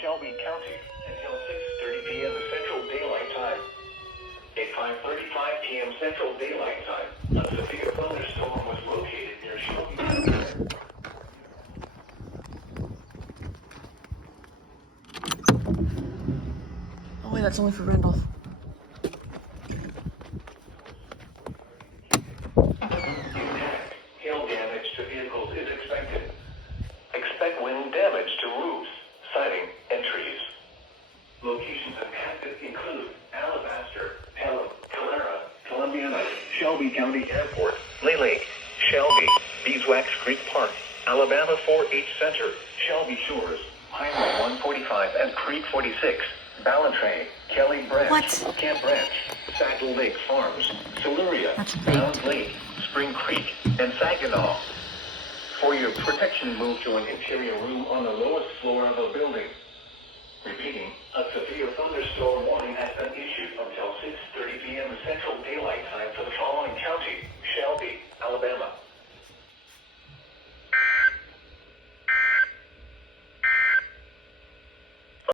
Shelby County until 6:30 p.m. Central Daylight Time. At 5:35 p.m. Central Daylight Time, a severe thunderstorm was located near Shelby County. Oh wait, that's only for Randolph. Hail damage to vehicles is expected. Expect wind damage to roofs, siding, and trees. Locations impacted include Alabaster, Pelham, Calera, Columbiana, Shelby County Airport, Lake, Shelby, Beeswax Creek Park, Alabama 4-H Center, Shelby Shores, Highway 145 and Creek 46, Ballantrae, Kelly Branch, What? Camp Branch, Saddle Lake Farms, Siluria, That's Mound Lake, Spring Creek, and Saginaw. For your protection, move to an interior room on the lowest floor of the building. Repeating, a severe thunderstorm warning has been issued until 6:30 p.m. Central Daylight Time for the following county: Shelby, Alabama,